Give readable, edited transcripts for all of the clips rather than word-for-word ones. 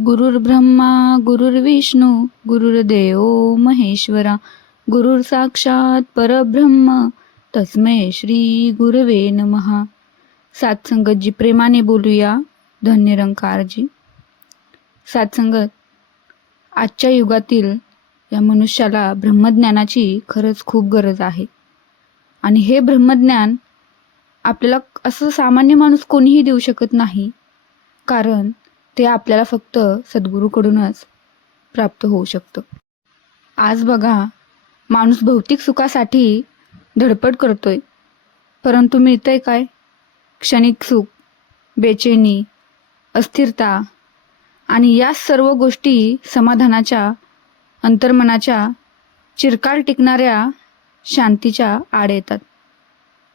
गुरुर्ब्रह्मा गुरुर्विष्णू गुरुर्देव महेश्वरा गुरुर साक्षात परब्रह्म तस्मै श्री गुरवे नमः. सात्संगतजी प्रेमाने बोलूया. धन्यरंकारजी. सात्संगत, आजच्या युगातील या मनुष्याला ब्रह्मज्ञानाची खरंच खूप गरज आहे. आणि हे ब्रह्मज्ञान आपल्याला असं सामान्य माणूस कोणीही देऊ शकत नाही, कारण ते आपल्याला फक्त सद्गुरूकडूनच प्राप्त होऊ शकतं. आज बघा, माणूस भौतिक सुखासाठी धडपड करतोय, परंतु मिळतंय काय? क्षणिक सुख, बेचैनी, अस्थिरता आणि या सर्व गोष्टी समाधानाच्या, अंतर्मनाच्या, चिरकाल टिकणाऱ्या शांतीच्या आड येतात.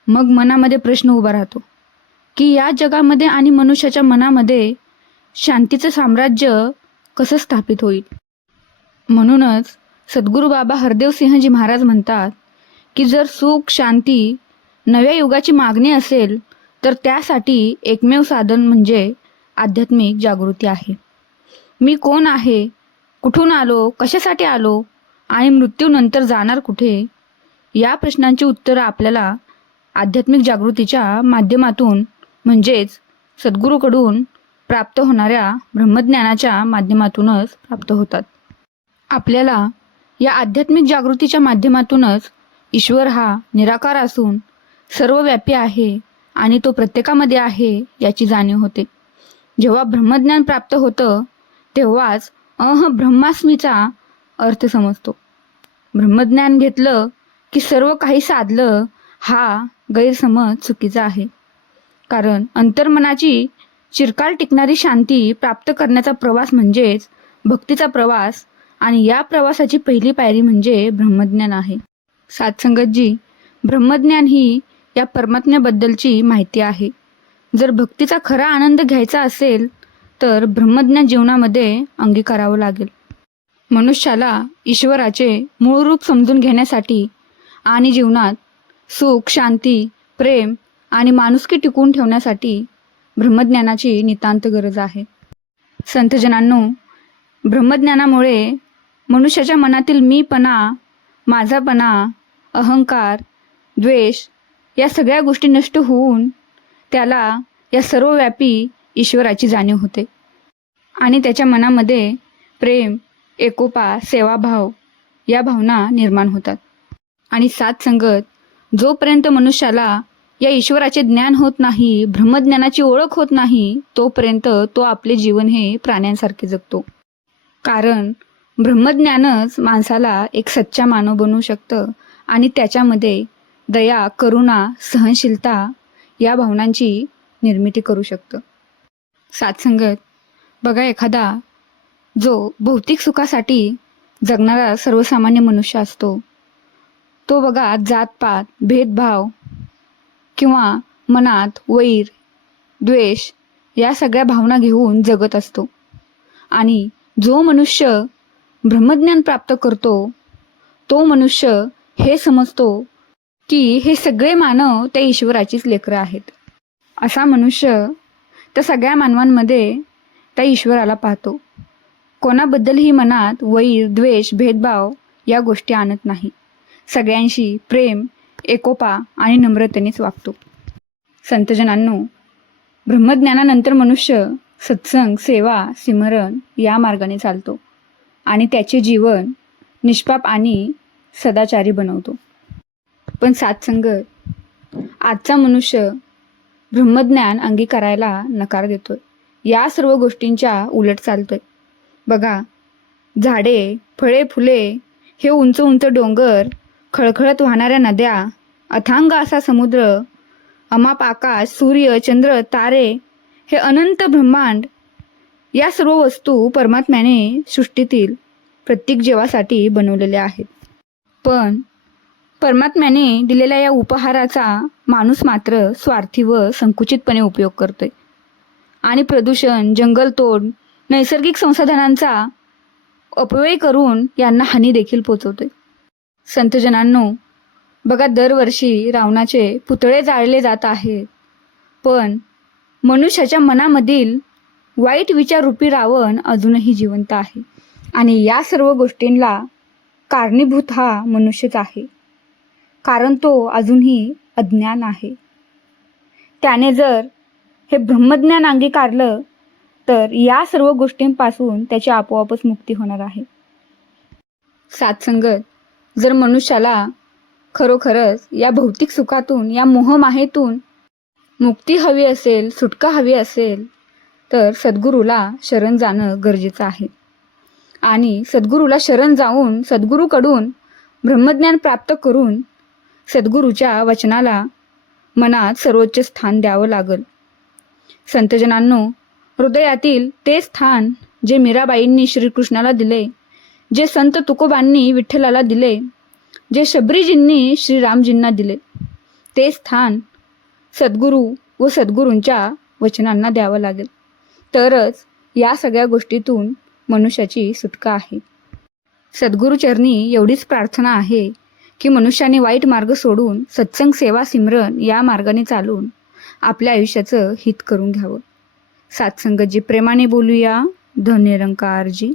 मग मनामध्ये प्रश्न उभा राहतो की या जगामध्ये आणि मनुष्याच्या मनामध्ये शांतीचं साम्राज्य कसं स्थापित होईल. म्हणूनच सद्गुरू बाबा हरदेवसिंहजी महाराज म्हणतात की जर सुख, शांती, नव्या युगाची मागणी असेल तर त्यासाठी एकमेव साधन म्हणजे आध्यात्मिक जागृती आहे. मी कोण आहे, कुठून आलो, कशासाठी आलो आणि मृत्यूनंतर जाणार कुठे, या प्रश्नांची उत्तरं आपल्याला आध्यात्मिक जागृतीच्या माध्यमातून म्हणजेच सद्गुरूकडून प्राप्त होणाऱ्या ब्रह्मज्ञानाच्या माध्यमातूनच प्राप्त होतात. आपल्याला या आध्यात्मिक जागृतीच्या माध्यमातूनच ईश्वर हा निराकार असून सर्वव्यापी आहे आणि तो प्रत्येकामध्ये आहे याची जाणीव होते. जेव्हा ब्रह्मज्ञान प्राप्त होतं तेव्हाच ब्रह्मास्मीचा अर्थ समजतो. ब्रह्मज्ञान घेतलं की सर्व काही साधलं हा गैरसमज चुकीचा आहे. कारण अंतर्मनाची चिरकाल टिकणारी शांती प्राप्त करण्याचा प्रवास म्हणजेच भक्तीचा प्रवास आणि या प्रवासाची पहिली पायरी म्हणजे ब्रह्मज्ञान आहे. सात्संगतजी, ब्रह्मज्ञान ही या परमात्म्याबद्दलची माहिती आहे. जर भक्तीचा खरा आनंद घ्यायचा असेल तर ब्रह्मज्ञान जीवनामध्ये अंगीकारावं लागेल. मनुष्याला ईश्वराचे मूळ रूप समजून घेण्यासाठी आणि जीवनात सुख, शांती, प्रेम आणि माणुसकी टिकवून ठेवण्यासाठी ब्रह्मज्ञानाची नितांत गरज आहे. संतजनांनो, ब्रह्मज्ञानामुळे मनुष्याच्या मनातील मीपणा, माझापणा, अहंकार, द्वेष या सगळ्या गोष्टी नष्ट होऊन त्याला या सर्वव्यापी ईश्वराची जाणीव होते आणि त्याच्या मनामध्ये प्रेम, एकोपा, सेवाभाव या भावना निर्माण होतात. आणि सात्संगत, जोपर्यंत मनुष्याला या ईश्वराचे ज्ञान होत नाही, ब्रह्मज्ञानाची ओळख होत नाही, तोपर्यंत तो आपले जीवन हे प्राण्यांसारखे जगतो. कारण ब्रह्मज्ञानच माणसाला एक सच्चा मानव बनवू शकतं आणि त्याच्यामध्ये दया, करुणा, सहनशीलता या भावनांची निर्मिती करू शकतं. सात्संगत, बघा, एखादा जो भौतिक सुखासाठी जगणारा सर्वसामान्य मनुष्य असतो तो बघा जातपात, भेदभाव किंवा मनात वैर, द्वेष या सगळ्या भावना घेऊन जगत असतो. आणि जो मनुष्य ब्रह्मज्ञान प्राप्त करतो तो मनुष्य हे समजतो की हे सगळे मानव त्या ईश्वराचीच लेकरं आहेत. असा मनुष्य त्या सगळ्या मानवांमध्ये त्या ईश्वराला पाहतो. कोणाबद्दलही मनात वैर, द्वेष, भेदभाव या गोष्टी आणत नाही. सगळ्यांशी प्रेम, एकोपा आणि नम्रतेनेच वागतो. संतजनांनो, ब्रह्मज्ञानानंतर मनुष्य सत्संग, सेवा, सिमरण या मार्गाने चालतो आणि त्याचे जीवन निष्पाप आणि सदाचारी बनवतो. पण सात्संगत, आजचा मनुष्य ब्रह्मज्ञान अंगीकारायला नकार देतोय. या सर्व गोष्टींच्या उलट चालतोय. बघा, झाडे, फळे, फुले, हे उंच उंच डोंगर, खळखळत वाहणाऱ्या नद्या, अथांग असा समुद्र, अमाप आकाश, सूर्य, चंद्र, तारे, हे अनंत ब्रह्मांड या सर्व वस्तू परमात्म्याने सृष्टीतील प्रत्येक जीवासाठी बनवलेल्या आहेत. पण परमात्म्याने दिलेल्या या उपहाराचा माणूस मात्र स्वार्थी व संकुचितपणे उपयोग करतोय आणि प्रदूषण, जंगलतोड, नैसर्गिक संसाधनांचा अपव्यय करून यांना हानी देखील पोचवतोय. संतजनांनो, बघा, दरवर्षी रावणाचे पुतळे जाळले जात आहेत, पण मनुष्याच्या मनामधील वाईट विचाररूपी रावण अजूनही जिवंत आहे आणि या सर्व गोष्टींना कारणीभूत हा मनुष्यच आहे, कारण तो अजूनही अज्ञान आहे. त्याने जर हे ब्रह्मज्ञान अंगीकारलं तर या सर्व गोष्टींपासून त्याची आपोआपच मुक्ती होणार आहे. सात्संगत जर मनुष्याला खरोखरच या भौतिक सुखातून, या मोहमायेतून मुक्ती हवी असेल, सुटका हवी असेल, तर सद्गुरूला शरण जाणं गरजेचं आहे. आणि सद्गुरूला शरण जाऊन सद्गुरूकडून ब्रह्मज्ञान प्राप्त करून सद्गुरूच्या वचनाला मनात सर्वोच्च स्थान द्यावं लागेल. संतजनांनो, हृदयातील ते स्थान जे मीराबाईंनी श्रीकृष्णाला दिले, जे संत तुकोबांनी विठ्ठलाला दिले, जे शबरीजींनी श्रीरामजींना दिले, ते स्थान सद्गुरू व सद्गुरूंच्या वचनांना द्यावं लागेल. तरच या सगळ्या गोष्टीतून मनुष्याची सुटका आहे. सद्गुरूचरणी एवढीच प्रार्थना आहे की मनुष्याने वाईट मार्ग सोडून सत्संग, सेवा, सिमरन या मार्गाने चालून आपल्या आयुष्याचं हित करून घ्यावं. सात्संगतजी प्रेमाने बोलूया. धन्य निरंकारजी.